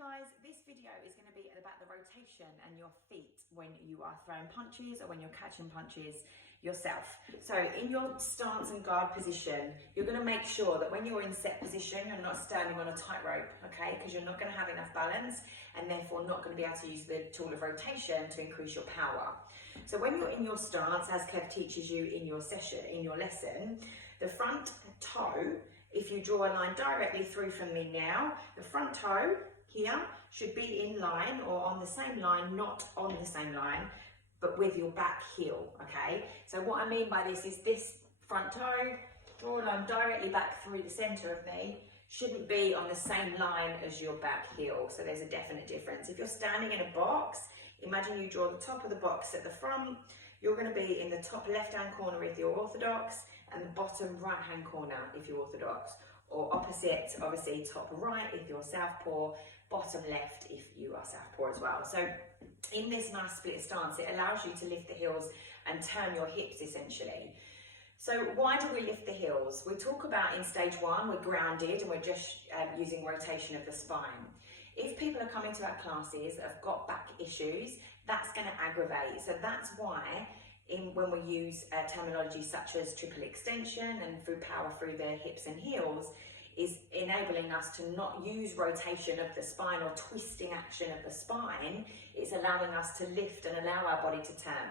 guys, this video is going to be about the rotation and your feet when you are throwing punches or when you're catching punches yourself. So in your stance and guard position, you're going to make sure that when you're in set position, you're not standing on a tightrope, okay? Because you're not going to have enough balance and therefore not going to be able to use the tool of rotation to increase your power. So when you're in your stance, as Kev teaches you in your session, in your lesson, the front toe, if you draw a line directly through from me now, the front toe here should be in line or on the same line, not on the same line, but with your back heel, okay? So what I mean by this is this front toe, draw a line directly back through the center of me, shouldn't be on the same line as your back heel. So there's a definite difference. If you're standing in a box, imagine you draw the top of the box at the front, you're going to be in the top left-hand corner if you're orthodox and the bottom right-hand corner if you're orthodox, or opposite, obviously top right if you're southpaw, bottom left if you are southpaw as well. So in this nice split stance, it allows you to lift the heels and turn your hips essentially. So why do we lift the heels? We talk about in stage one, we're grounded and we're just using rotation of the spine. If people are coming to our classes that have got back issues, that's going to aggravate. So that's why when we use terminology such as triple extension and through power through the hips and heels, is enabling us to not use rotation of the spine or twisting action of the spine. It's allowing us to lift and allow our body to turn.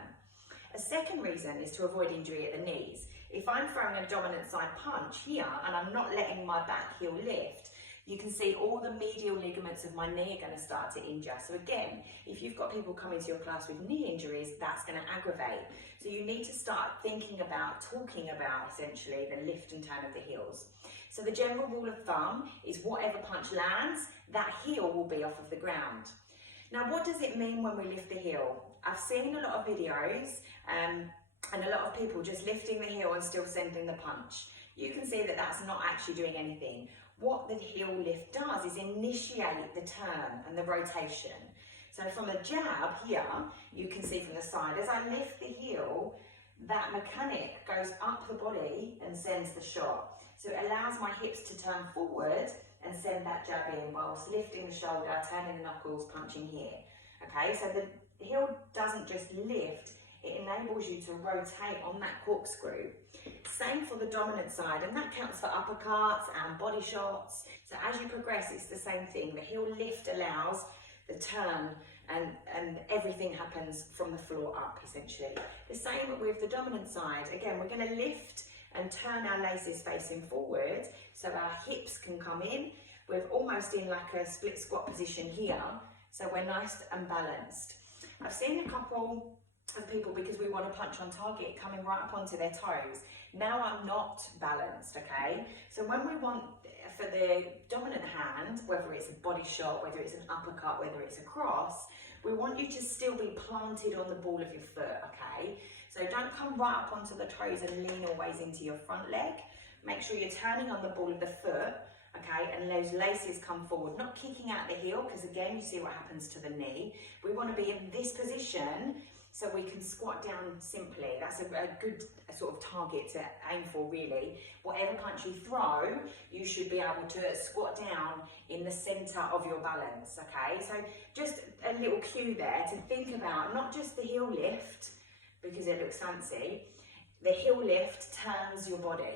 A second reason is to avoid injury at the knees. If I'm throwing a dominant side punch here and I'm not letting my back heel lift, you can see all the medial ligaments of my knee are going to start to injure. So again, if you've got people coming to your class with knee injuries, that's going to aggravate. So you need to start thinking about, talking about essentially the lift and turn of the heels. So the general rule of thumb is whatever punch lands, that heel will be off of the ground. Now, what does it mean when we lift the heel? I've seen a lot of videos and a lot of people just lifting the heel and still sending the punch. You can see that that's not actually doing anything. What the heel lift does is initiate the turn and the rotation. So from the jab here, you can see from the side, as I lift the heel, that mechanic goes up the body and sends the shot. So it allows my hips to turn forward and send that jab in whilst lifting the shoulder, turning the knuckles, punching here. Okay, so the heel doesn't just lift, it enables you to rotate on that corkscrew. Same for the dominant side, and that counts for uppercuts and body shots. So as you progress, it's the same thing. The heel lift allows the turn and everything happens from the floor up, essentially. The same with the dominant side. Again, we're going to lift and turn our laces facing forward so our hips can come in. We're almost in like a split squat position here, so we're nice and balanced. I've seen a couple of people, because we want to punch on target, coming right up onto their toes. Now I'm not balanced, okay? So when we want, for the dominant hand, whether it's a body shot, whether it's an uppercut, whether it's a cross, we want you to still be planted on the ball of your foot, okay? So don't come right up onto the toes and lean always into your front leg. Make sure you're turning on the ball of the foot, okay, and those laces come forward, not kicking out the heel, because again, you see what happens to the knee. We want to be in this position so we can squat down simply. That's a good sort of target to aim for, really. Whatever punch you throw, you should be able to squat down in the center of your balance, okay? So just a little cue there to think about not just the heel lift, because it looks fancy. The heel lift turns your body.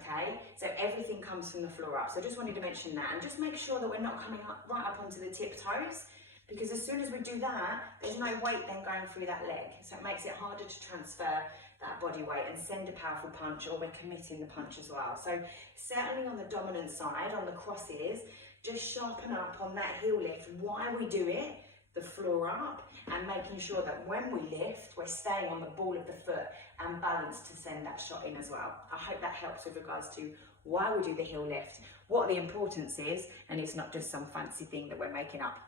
Okay, so everything comes from the floor up. So just wanted to mention that, and just make sure that we're not coming up right up onto the tiptoes, because as soon as we do that, there's no weight then going through that leg. So it makes it harder to transfer that body weight and send a powerful punch, or we're committing the punch as well. So certainly on the dominant side, on the crosses, just sharpen up on that heel lift while we do it, the floor up, and making sure that when we lift, we're staying on the ball of the foot and balanced to send that shot in as well. I hope that helps with regards to why we do the heel lift, what the importance is, and it's not just some fancy thing that we're making up.